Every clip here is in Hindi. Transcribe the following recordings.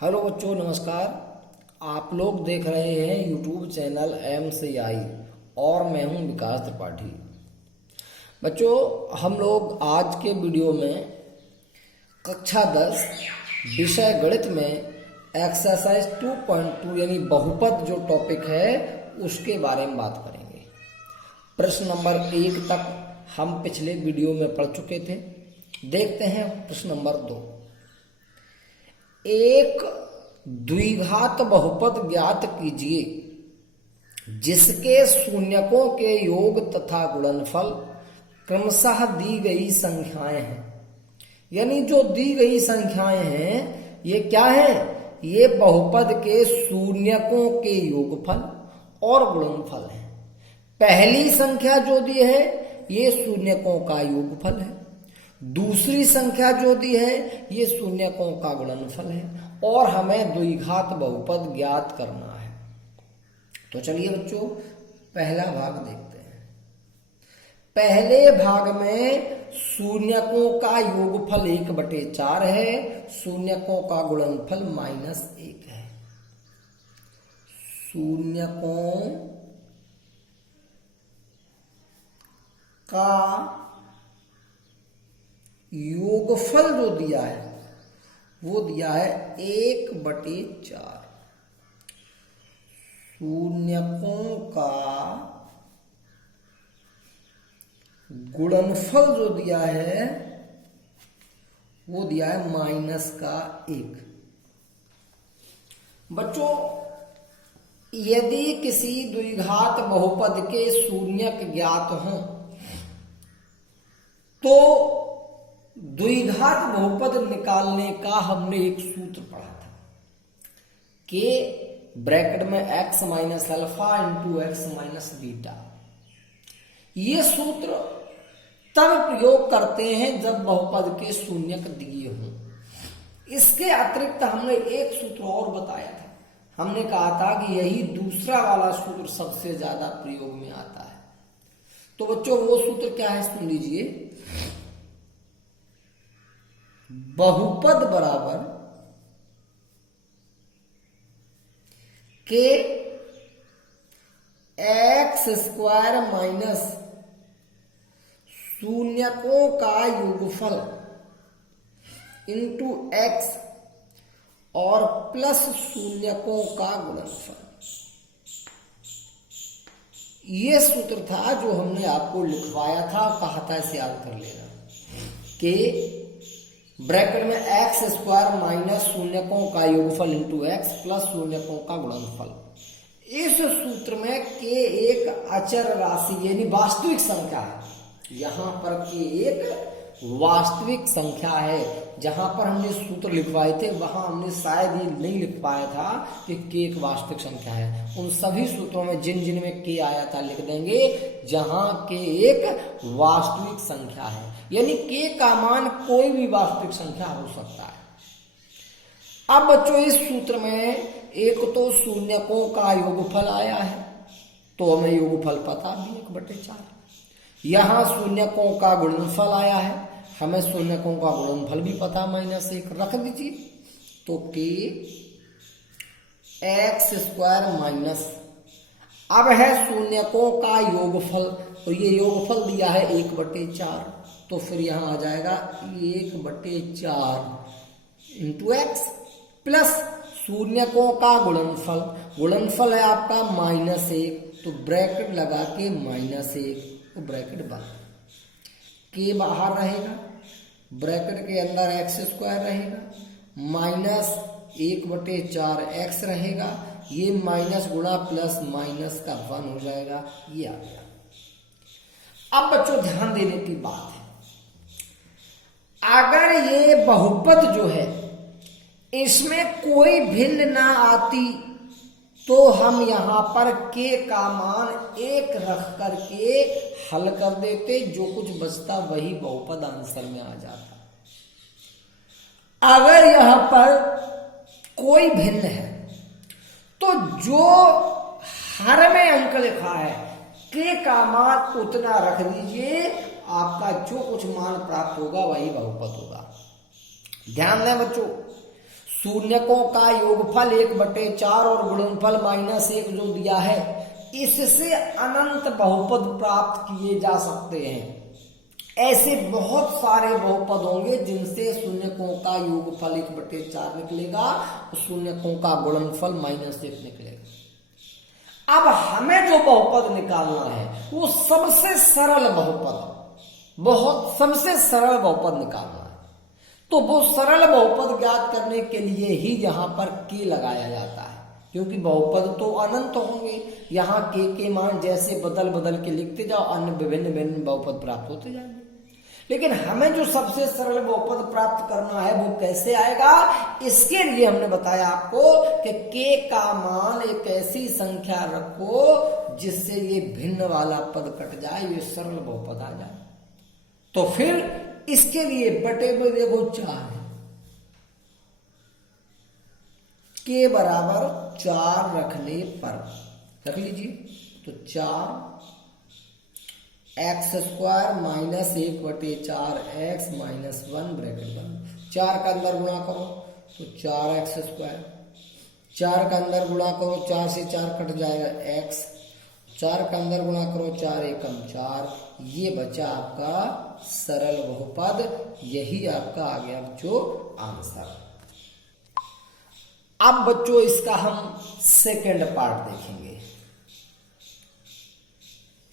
हेलो बच्चों, नमस्कार। आप लोग देख रहे हैं यूट्यूब चैनल MCI और मैं हूं विकास त्रिपाठी। बच्चों, हम लोग आज के वीडियो में कक्षा 10 विषय गणित में एक्सरसाइज 2.2 यानी बहुपद जो टॉपिक है उसके बारे में बात करेंगे। प्रश्न नंबर 1 तक हम पिछले वीडियो में पढ़ चुके थे। देखते हैं प्रश्न नंबर 2। एक द्विघात बहुपद ज्ञात कीजिए जिसके शून्यकों के योग तथा गुणनफल क्रमशः दी गई संख्याएं हैं। यानी जो दी गई संख्याएं हैं ये क्या है? ये बहुपद के शून्यकों के योगफल और गुणनफल है। पहली संख्या जो दी है ये शून्यकों का योगफल है, दूसरी संख्या जो दी है ये शून्यकों का गुणनफल है और हमें द्विघात बहुपद ज्ञात करना है। तो चलिए बच्चों, पहला भाग देखते हैं। पहले भाग में शून्यकों का योगफल 1/4 है, शून्यकों का गुणनफल -1 है। शून्यकों का योगफल जो दिया है वो दिया है 1/4। शून्यकों का गुणनफल जो दिया है वो दिया है -1। बच्चों, यदि किसी द्विघात बहुपद के शून्यक ज्ञात हों तो द्विघात बहुपद निकालने का हमने एक सूत्र पढ़ा था कि ब्रैकेट में x minus alpha into x minus beta. ये सूत्र तब प्रयोग करते हैं जब बहुपद के शून्यक दिए हों। इसके अतिरिक्त हमने एक सूत्र और बताया था। हमने कहा था कि यही दूसरा वाला सूत्र सबसे ज्यादा प्रयोग में आता है। तो बच्चों, वो सूत्र क्या है सुन लीजिए। बहुपद बराबर के x² माइनस शून्यकों का योगफल इंटू x और प्लस शून्यकों का गुणनफल। ये सूत्र था जो हमने आपको लिखवाया था, कहा था इसे याद कर लेना कि ब्रैकेट में x² माइनस शून्यकों का योगफल इंटू x प्लस शून्यकों का गुणनफल। इस सूत्र में k एक अचर राशि यानी वास्तविक संख्या है। यहां पर k एक वास्तविक संख्या है। जहां पर हमने सूत्र लिखवाए थे वहां हमने शायद ये नहीं लिख पाया था कि k एक वास्तविक संख्या है। उन सभी सूत्रों में जिन जिन में k आया था लिख देंगे जहां k एक वास्तविक संख्या है। यानी k का मान कोई भी वास्तविक संख्या हो सकता है। अब बच्चों, इस सूत्र में एक तो शून्यकों का योगफल आया है तो हमें योगफल पता भी 1/4। यहां शून्यकों का गुणनफल आया है, हमें शून्यकों का गुणनफल भी पता -1 रख दीजिए। तो k x² माइनस, अब है शून्यकों का योगफल, तो ये योगफल दिया है 1/4, तो फिर यहां आ जाएगा 1/4 इंटू एक्स प्लस शून्यकों का गुणनफल। गुणनफल है आपका -1, तो ब्रैकेट लगा के -1 तो ब्रैकेट बंद। के बाहर रहेगा, ब्रैकेट के अंदर x² रहेगा, -1/4 x रहेगा, ये माइनस गुणा प्लस माइनस का 1 हो जाएगा। ये आ गया। अब बच्चों, ध्यान देने की बात है, अगर ये बहुपद जो है इसमें कोई भिन्न ना आती तो हम यहां पर k का मान 1 रख करके हल कर देते, जो कुछ बचता वही बहुपद आंसर में आ जाता। अगर यहां पर कोई भिन्न है तो जो हर में अंक लिखा है k का मान उतना रख दीजिए, आपका जो कुछ मान प्राप्त होगा वही बहुपद होगा। ध्यान दें बच्चों, शून्यकों का योगफल 1/4 और गुणनफल -1 जो दिया है, इससे अनंत बहुपद प्राप्त किए जा सकते हैं। ऐसे बहुत सारे बहुपद होंगे जिनसे शून्यकों का योगफल 1/4 निकलेगा और शून्यकों का गुणनफल -1 निकलेगा। अब हमें जो बहुपद निकालना है वो सबसे सरल बहुपद निकालना है। तो वो सरल बहुपद ज्ञात करने के लिए ही यहाँ पर के लगाया जाता है, क्योंकि बहुपद तो अनंत होंगे। यहाँ के मान जैसे बदल के लिखते जाओ, अन्य विभिन्न बहुपद प्राप्त होते जाएंगे। लेकिन हमें जो सबसे सरल बहुपद प्राप्त करना है वो कैसे आएगा, इसके लिए हमने बताया आपको कि के का मान एक ऐसी संख्या रखो जिससे ये भिन्न वाला पद कट जाए, ये सरल बहुपद आ जाए। तो फिर इसके लिए बटे में देखो 4 है, के बराबर 4 रखने पर रख लीजिए, तो 4 x² -1/4 x -1 ब्रैकेट बंद। 4 का अंदर गुणा करो तो 4x², 4 का अंदर गुणा करो 4 से 4 कट जाएगा x, 4 का अंदर गुणा करो 4 एकम 4, ये बचा आपका सरल बहुपद। यही आपका आ गया जो आंसर। अब बच्चों इसका हम सेकंड पार्ट देखेंगे।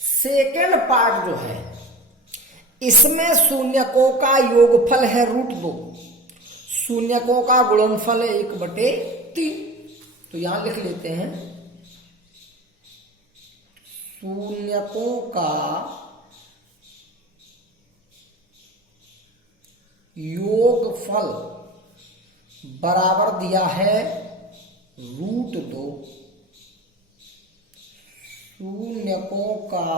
सेकंड पार्ट जो है, इसमें शून्यकों का योगफल है √2, शून्यकों का गुणनफल है 1/3। तो यहां लिख लेते हैं शून्यकों का योगफल बराबर दिया है √2, शून्यकों का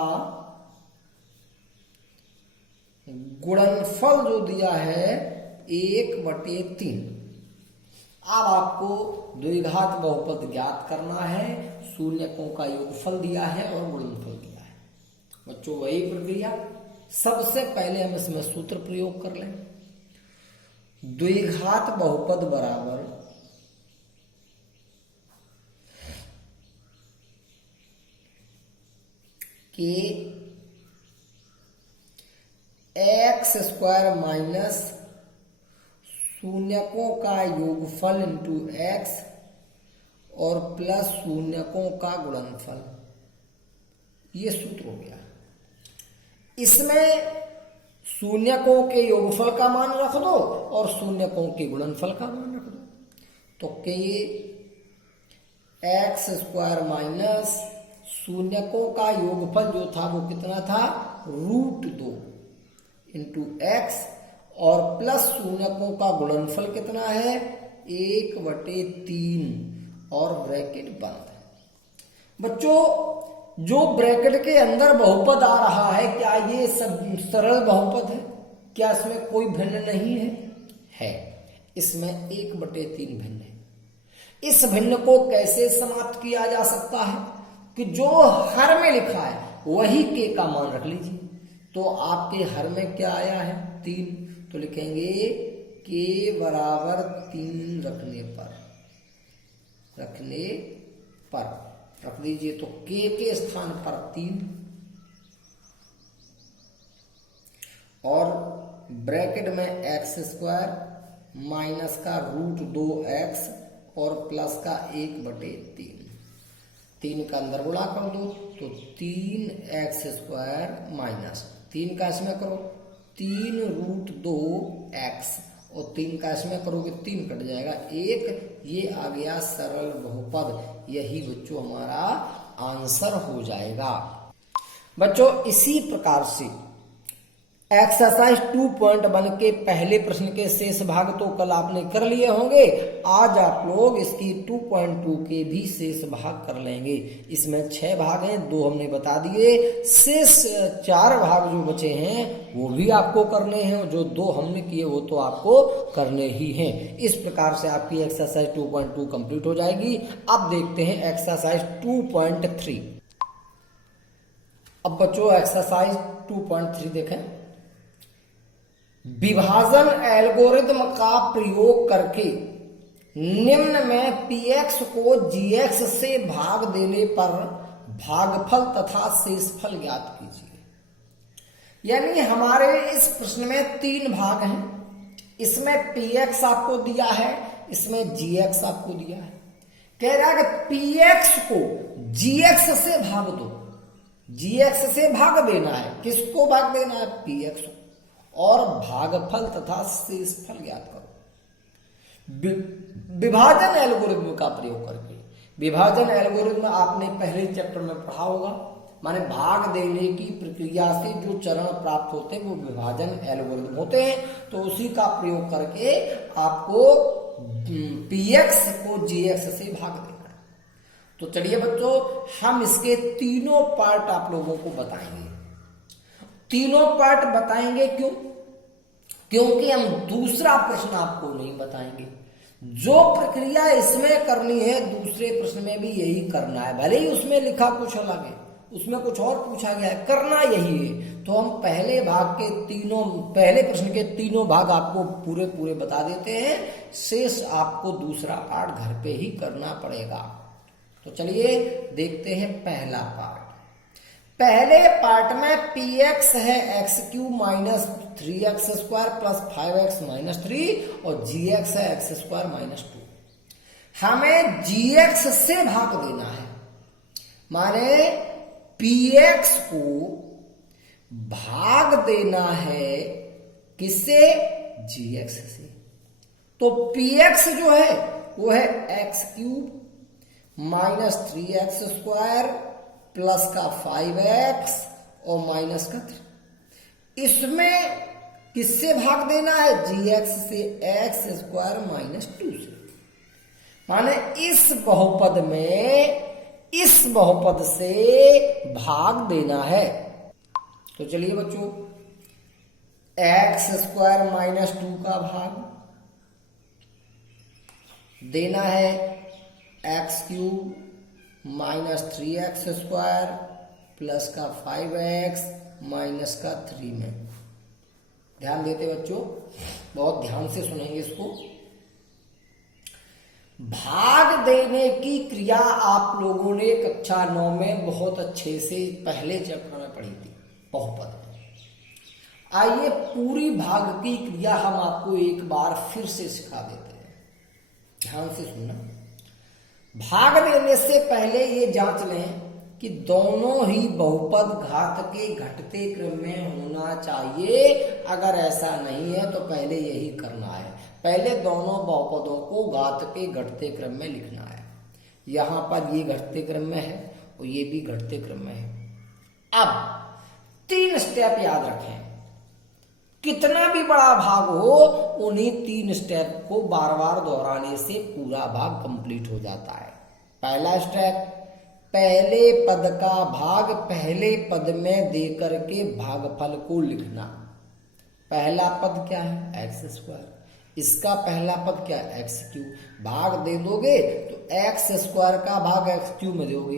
गुणनफल जो दिया है 1/3। अब आपको द्विघात बहुपद ज्ञात करना है, शून्यकों का योगफल दिया है और गुणनफल दिया है। बच्चों वही प्रक्रिया, सबसे पहले हम इसमें सूत्र प्रयोग कर लें। द्विघात बहुपद बराबर के x² माइनस शून्यकों का योगफल इंटू x और प्लस शून्यकों का गुणनफल, ये सूत्र हो गया। इसमें शून्यकों के योगफल का मान रख दो और शून्यकों के गुणनफल का मान रख दो, तो के x² माइनस शून्यकों का योगफल जो था वो कितना था √2 इंटू x और प्लस शून्यकों का गुणनफल कितना है 1/3 और ब्रैकेट बंद। बच्चों जो ब्रैकेट के अंदर बहुपद आ रहा है, क्या ये सब सरल बहुपद है? क्या इसमें कोई भिन्न नहीं है? इसमें 1/3 भिन्न है। इस भिन्न को कैसे समाप्त किया जा सकता है कि जो हर में लिखा है वही के का मान रख लीजिए। तो आपके हर में क्या आया है 3, तो लिखेंगे के बराबर 3 रखने पर रख दीजिए, तो के स्थान पर 3 और ब्रैकेट में x² माइनस का √2x और प्लस का 1/3, 3 का अंदर गुणा कर दो तो 3x² माइनस 3 का इसमें करो 3√2x और 3 का इसमें करोगे 3 कट जाएगा 1, ये आ गया सरल बहुपद। यही बच्चों हमारा आंसर हो जाएगा। बच्चों इसी प्रकार से एक्सरसाइज 2.1 के पहले प्रश्न के शेष भाग तो कल आपने कर लिए होंगे, आज आप लोग इसकी 2.2 के भी शेष भाग कर लेंगे। इसमें 6 भाग हैं, 2 हमने बता दिए, शेष 4 भाग जो बचे हैं वो भी आपको करने हैं, जो 2 हमने किए वो तो आपको करने ही हैं। इस प्रकार से आपकी एक्सरसाइज 2.2 कंप्लीट हो जाएगी। अब देखते हैं एक्सरसाइज 2.3। अब बच्चों एक्सरसाइज 2.3 देखें। विभाजन एल्गोरिथम का प्रयोग करके निम्न में px को gx से भाग देने पर भागफल तथा शेषफल ज्ञात कीजिए। यानी हमारे इस प्रश्न में 3 भाग हैं। इसमें px आपको दिया है, इसमें gx आपको दिया है। कह रहा है कि px को gx से भाग दो, gx से भाग देना है। किसको भाग देना है? px को। और भागफल तथा शेषफल ज्ञात करो विभाजन एल्गोरिथ्म का प्रयोग करके। विभाजन एल्गोरिथ्म आपने पहले चैप्टर में पढ़ा होगा, माने भाग देने की प्रक्रिया से जो चरण प्राप्त होते हैं वो विभाजन एल्गोरिथम होते हैं। तो उसी का प्रयोग करके आपको px को gx से भाग देना है। तो चलिए बच्चों, हम इसके तीनों पार्ट आप लोगों को बताएंगे। तीनों पार्ट बताएंगे क्यों? क्योंकि हम दूसरा प्रश्न आपको नहीं बताएंगे। जो प्रक्रिया इसमें करनी है दूसरे प्रश्न में भी यही करना है, भले ही उसमें लिखा कुछ अलग है, उसमें कुछ और पूछा गया है, करना यही है। तो हम पहले प्रश्न के तीनों भाग आपको पूरे पूरे बता देते हैं, शेष आपको दूसरा पार्ट घर पे ही करना पड़ेगा। तो चलिए देखते हैं पहला पार्ट। पहले पार्ट में px है x³ minus 3x square plus 5x minus 3 और gx है x² माइनस 2। हमें gx से भाग देना है, माने px को भाग देना है किससे? gx से। तो px जो है वो है x³ minus 3x square plus का 5x और माइनस का 3। इसमें किससे भाग देना है? gx से x² माइनस 2 से। माने इस बहुपद से भाग देना है। तो चलिए बच्चों, x² माइनस 2 का भाग देना है x³ minus 3x square plus का 5x माइनस का 3 में। ध्यान देते बच्चों, बहुत ध्यान से सुनेंगे इसको। भाग देने की क्रिया आप लोगों ने कक्षा 9 में बहुत अच्छे से पहले चैप्टर में पढ़ी थी, बहुपद में। आइए पूरी भाग की क्रिया हम आपको एक बार फिर से सिखा देते हैं, ध्यान से सुनना। भाग देने से पहले ये जांच लें कि दोनों ही बहुपद घात के घटते क्रम में होना चाहिए। अगर ऐसा नहीं है तो पहले यही करना है, पहले दोनों बहुपदों को घात के घटते क्रम में लिखना है। यहां पर ये घटते क्रम में है और ये भी घटते क्रम में है। अब 3 स्टेप याद रखें, कितना भी बड़ा भाग हो उन्हीं 3 स्टेप को बार बार दोहराने से पूरा भाग कंप्लीट हो जाता है। पहला स्टेप, पहले पद का भाग पहले पद में देकर के भागफल को लिखना। पहला पद क्या है? x²। इसका पहला पद क्या है? x³। भाग दे दोगे तो x² का भाग x³ में दोगे।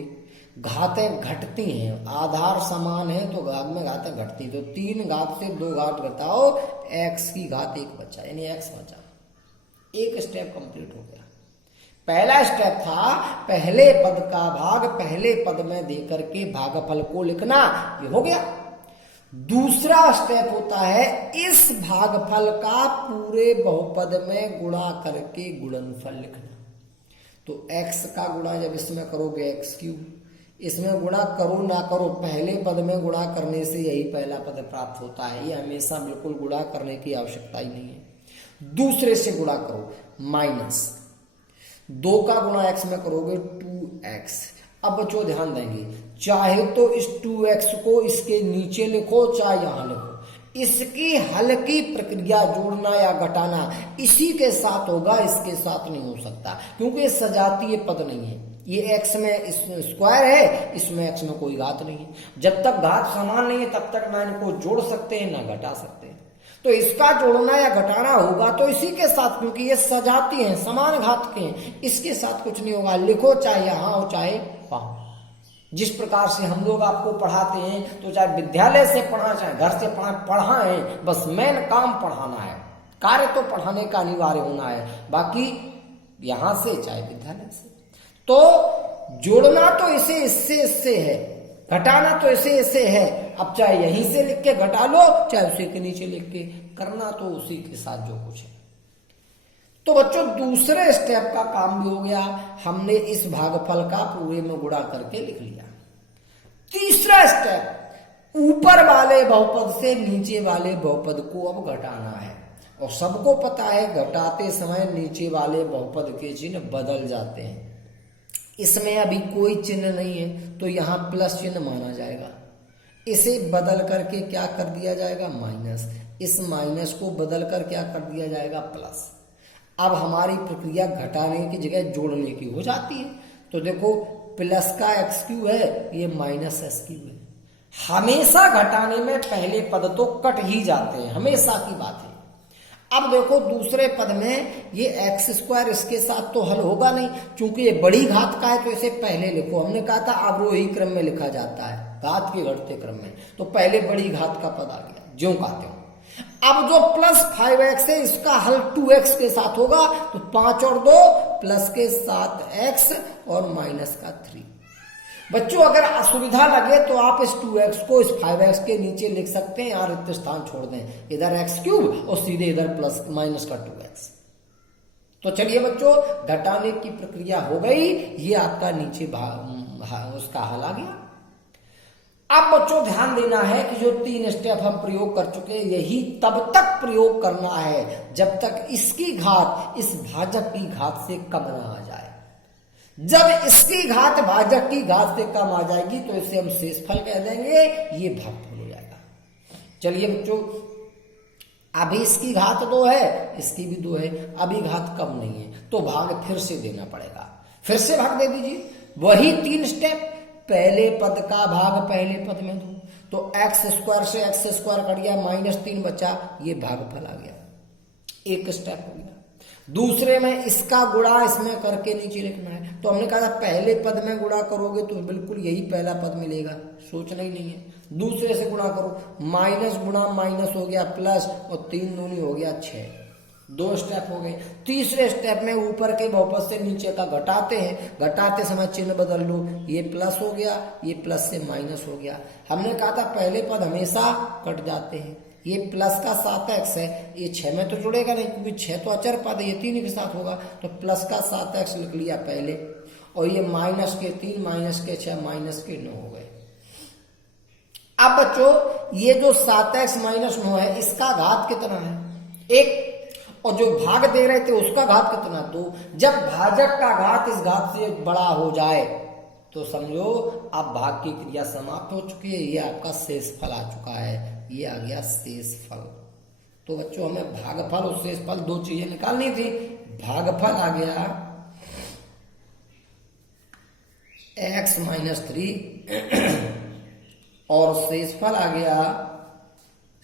घातें घटती हैं, आधार समान है तो घात में घातें घटती। तो 3 घात से 2 घात घटाओ, x की घात 1 बचा, यानी x बचा। एक स्टेप कंप्लीट हो गया। पहला स्टेप था पहले पद का भाग पहले पद में देकर के भागफल को लिखना, ये हो गया। दूसरा स्टेप होता है इस भागफल का पूरे बहुपद में गुणा करके गुणनफल लिखना। तो x का गुणा जब इसमें करोगे x³, इसमें गुणा करो ना करो, पहले पद में गुणा करने से यही पहला पद प्राप्त होता है। ये हमेशा बिल्कुल गुणा करने की आवश्यकता ही नहीं है। दूसरे से गुणा करो, माइनस 2 का गुणा x में करोगे 2x। अब बच्चों ध्यान देंगे, चाहे तो इस 2x को इसके नीचे लिखो चाहे यहां लिखो, इसकी हल की प्रक्रिया जोड़ना या घटाना इसी के साथ होगा, इसके साथ नहीं हो सकता, क्योंकि ये सजातीय पद नहीं है। ये x में स्क्वायर है, इसमें x में कोई घात नहीं है। जब तक घात समान नहीं है तब तक ना इनको जोड़ सकते हैं ना घटा सकते हैं। तो इसका जोड़ना या घटाना होगा तो इसी के साथ, क्योंकि ये सजाती हैं, समान घात के हैं, इसके साथ कुछ नहीं होगा। लिखो चाहे यहां हो चाहे वहां। जिस प्रकार से हम लोग आपको पढ़ाते हैं, तो चाहे विद्यालय से पढ़ा चाहे घर से पढ़ाएं, बस मेन काम पढ़ाना है, कार्य तो पढ़ाने का अनिवार्य होना है। बाकी यहां से चाहे विद्यालय से। तो जोड़ना तो इसे इससे है, घटाना तो इसे इससे है। अब चाहे यहीं से लिख के घटा लो, चाहे उसी के नीचे लिख के, करना तो उसी के साथ जो कुछ है। तो बच्चों दूसरे स्टेप का काम भी हो गया, हमने इस भागफल का पूरे में गुणा करके लिख लिया। तीसरा स्टेप, ऊपर वाले बहुपद से नीचे वाले बहुपद को अब घटाना है। और सबको पता है घटाते समय नीचे वाले बहुपद के चिन्ह बदल जाते हैं। इसमें अभी कोई चिन्ह नहीं है तो यहां प्लस चिन्ह माना जाएगा। इसे बदल करके क्या कर दिया जाएगा, माइनस। इस माइनस को बदल कर क्या कर दिया जाएगा, प्लस। अब हमारी प्रक्रिया घटाने की जगह जोड़ने की हो जाती है। तो देखो प्लस का एक्स क्यू है, ये माइनस एक्स क्यू है। हमेशा घटाने में पहले पद तो कट ही जाते हैं, हमेशा की बात है। अब देखो दूसरे पद में ये एक्स स्क्वायर इसके साथ तो हल होगा नहीं, क्योंकि ये बड़ी घात का है तो इसे पहले लिखो। हमने कहा था अवरोही क्रम में लिखा जाता है, घात के घटते क्रम में। तो पहले बड़ी घात का पद आ गया, ज्यों का त्यों। अब जो प्लस 5x है इसका हल 2x के साथ होगा। तो 5 और 2 प्लस के 7x और माइनस का 3। बच्चों अगर असुविधा लगे तो आप इस 2x को इस 5x के नीचे लिख सकते हैं, यहाँ रिक्त स्थान छोड़ दें, इधर x क्यूब और सीधे इधर प्लस माइनस का 2x। तो चलिए बच्चों घटाने की प्रक्रिया हो गई, ये आपका नीचे उसका हल आ गया। अब बच्चों ध्यान देना है कि जो 3 स्टेप हम प्रयोग कर चुके हैं, यही तब तक प्रयोग करना है जब तक इसकी घात इस भाजक की घात से कम ना आ जाए। जब इसकी घात भाजक की घात से कम आ जाएगी तो इसे हम शेषफल कह देंगे, ये भागफल हो जाएगा। चलिए बच्चों अभी इसकी घात 2 है, इसकी भी 2 है, अभी घात कम नहीं है तो भाग फिर से देना पड़ेगा। फिर से भाग दे दीजिए, वही 3 स्टेप। पहले पद का भाग पहले पद में दो, तो एक्स स्क्वायर से एक्स स्क्वायर कट गया, -3 बचा, ये भागफल आ गया, एक स्टेप हो गया। दूसरे में इसका गुणा इसमें करके नीचे लिखना है। तो हमने कहा था पहले पद में गुणा करोगे तो बिल्कुल यही पहला पद मिलेगा, सोचना ही नहीं है। दूसरे से गुणा करो, माइनस गुणा माइनस हो गया प्लस, और 3 दूनी हो गया 6, 2 स्टेप हो गए। तीसरे स्टेप में ऊपर के बहुपद से नीचे का घटाते हैं, घटाते समय चिन्ह बदल लो, ये प्लस हो गया, ये प्लस से माइनस हो गया। हमने कहा था पहले पद हमेशा कट जाते हैं। ये प्लस का 7x है, ये 6 में तो जुड़ेगा नहीं क्योंकि 6 तो अचर पद है, ये 3 के साथ होगा। तो प्लस का 7x लिख लिया पहले, और ये माइनस के 3 माइनस के 6 माइनस के 9 हो गए। अब बच्चों ये जो 7x माइनस 9 है इसका घात कितना है, 1, और जो भाग दे रहे थे उसका घात कितना, 2। जब भाजक का घात इस घात से बड़ा हो जाए तो समझो अब भाग की क्रिया समाप्त हो चुकी है, ये आपका शेषफल आ चुका है, ये आ गया शेषफल। तो बच्चों हमें भागफल और शेषफल 2 चीजें निकालनी थी। भागफल आ गया x-3 और शेषफल आ गया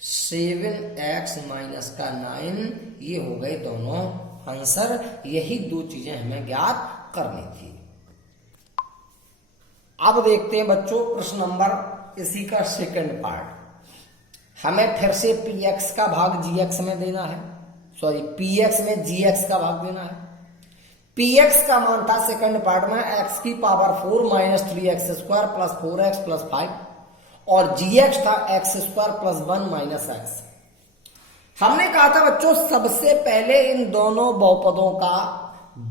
7x माइनस का 9। ये हो गए दोनों आंसर। यही 2 चीजें हमें ज्ञात करनी थी। अब देखते हैं बच्चों प्रश्न नंबर इसी का सेकंड पार्ट। हमें फिर से px का भाग gx में देना है, सॉरी px में gx का भाग देना है। px का मान था सेकंड पार्ट में x की power 4 minus 3x square plus 4x plus 5, और gx था x square plus 1 minus x। हमने कहा था बच्चों सबसे पहले इन दोनों बहुपदों का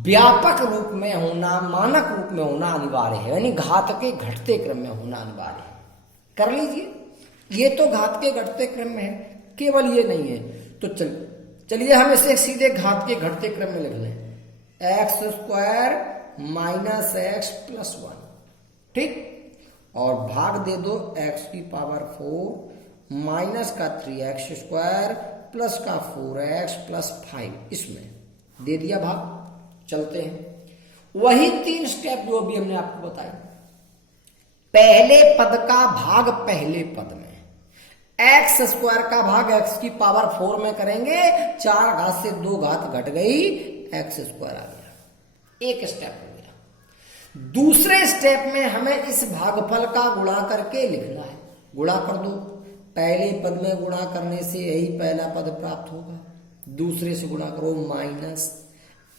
व्यापक रूप में होना, मानक रूप में होना अनिवार्य है, यानी घात के घटते क्रम में होना अनिवार्य है। कर लीजिए, ये तो घात के घटते क्रम में है, केवल ये नहीं है। तो चलिए हम इसे सीधे घात के घटते क्रम में लिख लें, x square minus x plus 1, ठीक, और भाग दे दो x की पावर 4 माइनस का 3x स्क्वायर प्लस का 4x प्लस 5, इसमें दे दिया भाग। चलते हैं वही 3 स्टेप जो अभी हमने आपको बताया। पहले पद का भाग पहले पद में, एक्स स्क्वायर का भाग x की पावर 4 में करेंगे, 4 घात से 2 घात घट गई, एक्स स्क्वायर आ गया, एक स्टेप हो गया। दूसरे स्टेप में हमें इस भागफल का गुणा करके लिखना है। गुणा कर दो, पहले पद में गुणा करने से यही पहला पद प्राप्त होगा। दूसरे से गुणा करो, माइनस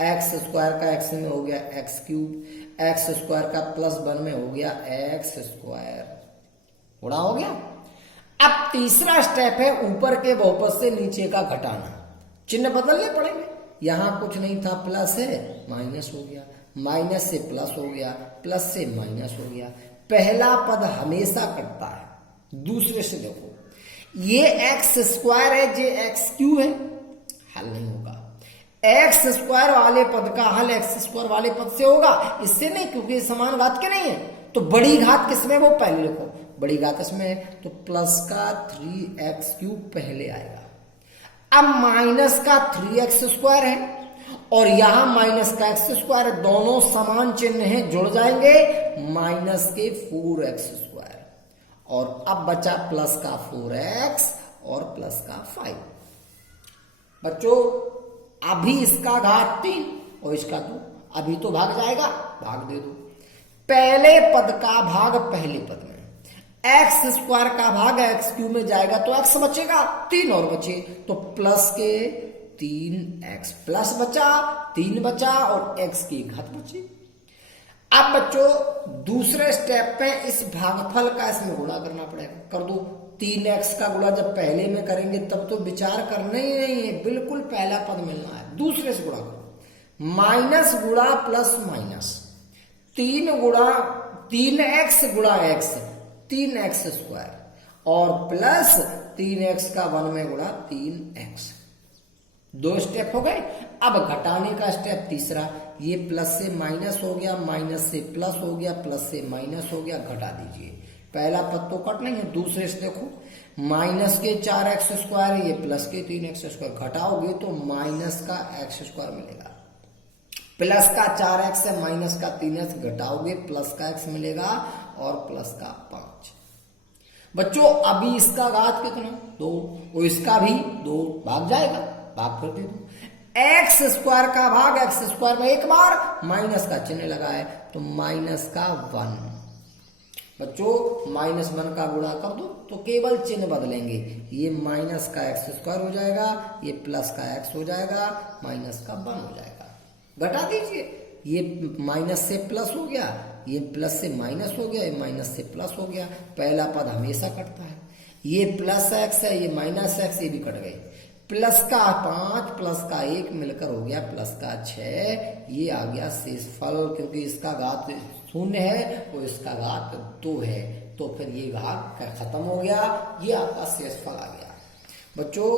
एक्स स्क्वायर का एक्स में हो गया एक्स क्यूब, एक्स स्क्वायर का प्लस 1 में हो गया एक्स स्क्वायर, गुणा हो गया। अब तीसरा स्टेप है ऊपर के बहुपद से नीचे का घटाना, चिन्ह बदलने पड़ेंगे। यहां कुछ नहीं था, प्लस है माइनस हो गया, माइनस से प्लस हो गया, प्लस से माइनस हो गया। पहला पद हमेशा कटता है। दूसरे से देखो, ये एक्स स्क्वायर है, ये एक्स क्यूब है, हल नहीं होगा। एक्स स्क्वायर वाले पद का हल एक्स स्क्वायर वाले पद से होगा, इससे नहीं, क्योंकि ये समान घात के नहीं है। तो बड़ी घात किसमें, वो पहले लिखो, बड़ी घात इसमें है, तो प्लस का 3x क्यूब पहले आएगा। अब माइनस का 3x स्क्वायर है और यहां माइनस का एक्स स्क्वायर है, दोनों समान चिन्ह हैं, जुड़ जाएंगे, माइनस के 4x स्क्वायर, और अब बचा प्लस का 4x और प्लस का 5। बच्चों अभी इसका घात 3 और इसका 2, अभी तो भाग जाएगा, भाग दे दो। पहले पद का भाग पहले पद में, एक्स स्क्वायर का भाग एक्स क्यूब में जाएगा तो एक्स बचेगा, 3 और बचे, तो प्लस के 3x, प्लस बचा 3 बचा और x की घात बची। अब बच्चों दूसरे स्टेप पे इस भागफल का इसमें गुणा करना पड़ेगा, कर दो। 3x का गुणा जब पहले में करेंगे तब तो विचार करना ही नहीं है, बिल्कुल पहला पद मिलना है, दूसरे से गुणा करो। माइनस गुणा प्लस माइनस, 3x गुणा x, 3x स्क्वायर, और प्लस 3x का 1 में गुणा 3x। 2 स्टेप हो गए। अब घटाने का स्टेप तीसरा, ये प्लस से माइनस हो गया, माइनस से प्लस हो गया, प्लस से माइनस हो गया, घटा दीजिए। पहला पद तो कट नहीं है, दूसरे से देखो, माइनस के 4x स्क्वायर, ये प्लस के 3x स्क्वायर, घटाओगे तो माइनस का x स्क्वायर मिलेगा। प्लस का 4x है, माइनस का 3x, घटाओगे प्लस का x मिलेगा और प्लस का 5। बच्चों अभी इसका घात कितना, 2, और इसका भी 2, भाग जाएगा, भाग कर दे दो। एक्स स्क्वायर का भाग एक्स स्क्वायर में एक बार, माइनस का चिन्ह लगा है तो माइनस का 1। बच्चों -1 का गुणा कर दो तो केवल चिन्ह बदलेंगे, ये माइनस का एक्स स्क्वायर हो जाएगा, ये प्लस का एक्स हो जाएगा, माइनस का 1 हो जाएगा। घटा दीजिए, ये माइनस से प्लस हो गया, ये प्लस से माइनस हो गया, ये माइनस से प्लस हो गया। पहला पद हमेशा कटता है, ये प्लस एक्स है, ये माइनस एक्स, ये भी कट गए। प्लस का 5 प्लस का 1 मिलकर हो गया प्लस का 6, ये आ गया शेषफल, क्योंकि इसका घात 0 है और इसका घात 2 है, तो फिर ये भाग खत्म हो गया, ये आपका शेषफल आ गया। बच्चों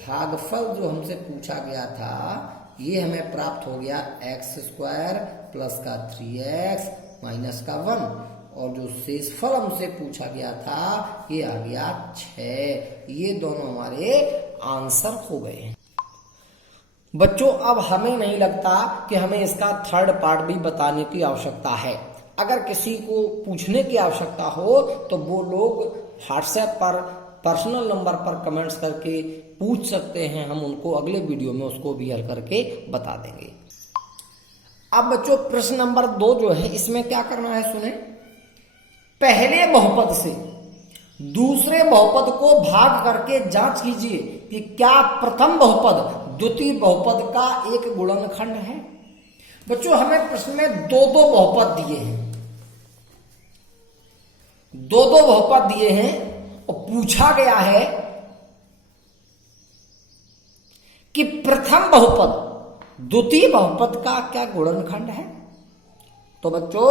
भागफल जो हमसे पूछा गया था, ये हमें प्राप्त हो गया एक्स स्क्वायर प्लस का 3x माइनस का 1, और जो शेषफल हमसे पूछा गया था ये आ गया 6। ये दोनों हमारे आंसर हो गए। बच्चों अब हमें नहीं लगता कि हमें इसका थर्ड पार्ट भी बताने की आवश्यकता है। अगर किसी को पूछने की आवश्यकता हो तो वो लोग व्हाट्सएप पर पर्सनल नंबर पर कमेंट्स करके पूछ सकते हैं, हम उनको अगले वीडियो में उसको भी हल करके बता देंगे। अब बच्चों प्रश्न नंबर 2 जो है, इसमें क्या करना है सुने। पहले बहुपद से दूसरे बहुपद को भाग करके जांच कीजिए कि क्या प्रथम बहुपद द्वितीय बहुपद का एक गुणनखंड है। बच्चों हमें प्रश्न में 2-2 बहुपद दिए हैं, 2-2 बहुपद दिए हैं और पूछा गया है कि प्रथम बहुपद द्वितीय बहुपद का क्या गुणनखंड है। तो बच्चों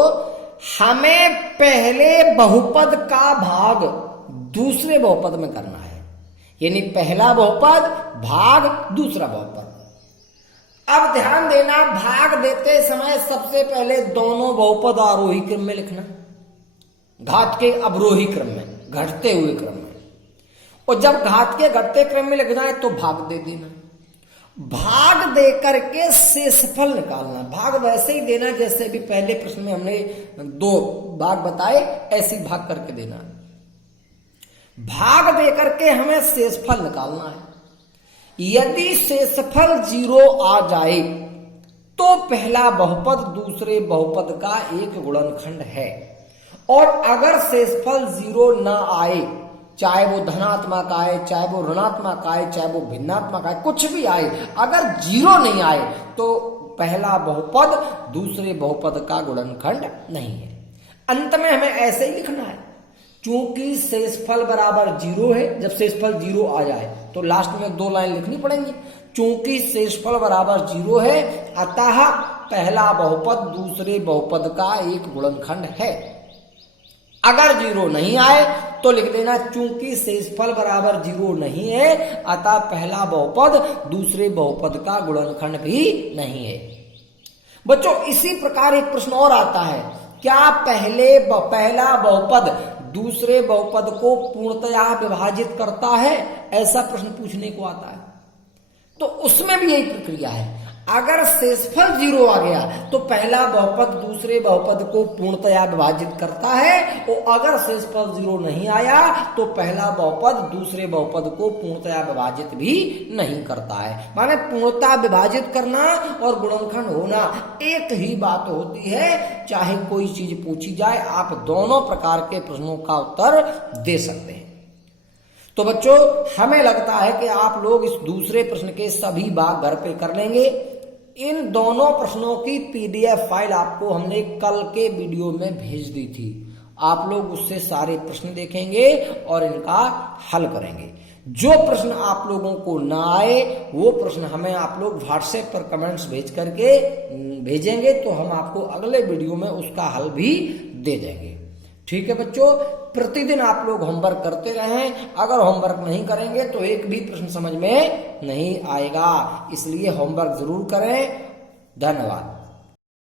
हमें पहले बहुपद का भाग दूसरे बहुपद में करना है, यानी पहला बहुपद भाग दूसरा बहुपद। अब ध्यान देना, भाग देते समय सबसे पहले दोनों बहुपद आरोही क्रम में लिखना, घात के अवरोही क्रम में, घटते हुए क्रम में। और जब घात के घटते क्रम में लिखना है तो भाग दे देना, भाग दे करके शेषफल निकालना। भाग वैसे ही देना जैसे भी पहले प्रश्न में हमने 2 भाग बताए, ऐसे ही भाग करके देना। भाग दे करके हमें शेषफल निकालना है। यदि शेषफल 0 आ जाए तो पहला बहुपद दूसरे बहुपद का एक गुणनखंड है, और अगर शेषफल 0 ना आए, चाहे वो धनात्मक आए, चाहे वो ऋणात्मक आए, चाहे वो भिन्नात्मक आए, कुछ भी आए, अगर 0 नहीं आए तो पहला बहुपद दूसरे बहुपद का गुणनखंड नहीं है। अंत में हमें ऐसे ही लिखना है, चूंकि शेषफल बराबर 0 है, जब शेषफल 0 आ जाए तो लास्ट में 2 लाइन लिखनी पड़ेंगी। चूंकि शेषफल बराबर 0 है अतः पहला बहुपद दूसरे बहुपद का एक गुणनखंड है। अगर 0 नहीं आए तो लिख देना चूंकि शेषफल बराबर 0 नहीं है अतः पहला बहुपद दूसरे बहुपद का गुणनखंड भी नहीं है। बच्चों इसी प्रकार एक प्रश्न और आता है, क्या पहला बहुपद दूसरे बहुपद को पूर्णतया विभाजित करता है? ऐसा प्रश्न पूछने को आता है। तो उसमें भी यही प्रक्रिया है, अगर शेषफल 0 आ गया तो पहला बहुपद दूसरे बहुपद को पूर्णतया विभाजित करता है, और अगर शेषफल 0 नहीं आया तो पहला बहुपद दूसरे बहुपद को पूर्णतया विभाजित भी नहीं करता है। माने पूर्णतया विभाजित करना और गुणनखंड होना एक ही बात होती है। चाहे कोई चीज पूछी जाए आप दोनों प्रकार के प्रश्नों का उत्तर दे सकते हैं। तो बच्चों हमें लगता है कि आप लोग इस दूसरे प्रश्न के सभी भाग घर पे कर लेंगे। इन दोनों प्रश्नों की पीडीएफ फाइल आपको हमने कल के वीडियो में भेज दी थी। आप लोग उससे सारे प्रश्न देखेंगे और इनका हल करेंगे। जो प्रश्न आप लोगों को ना आए वो प्रश्न हमें आप लोग व्हाट्सएप पर कमेंट्स भेज करके भेजेंगे, तो हम आपको अगले वीडियो में उसका हल भी दे देंगे। ठीक है बच्चों, प्रतिदिन आप लोग होमवर्क करते रहें। अगर होमवर्क नहीं करेंगे तो एक भी प्रश्न समझ में नहीं आएगा, इसलिए होमवर्क जरूर करें। धन्यवाद।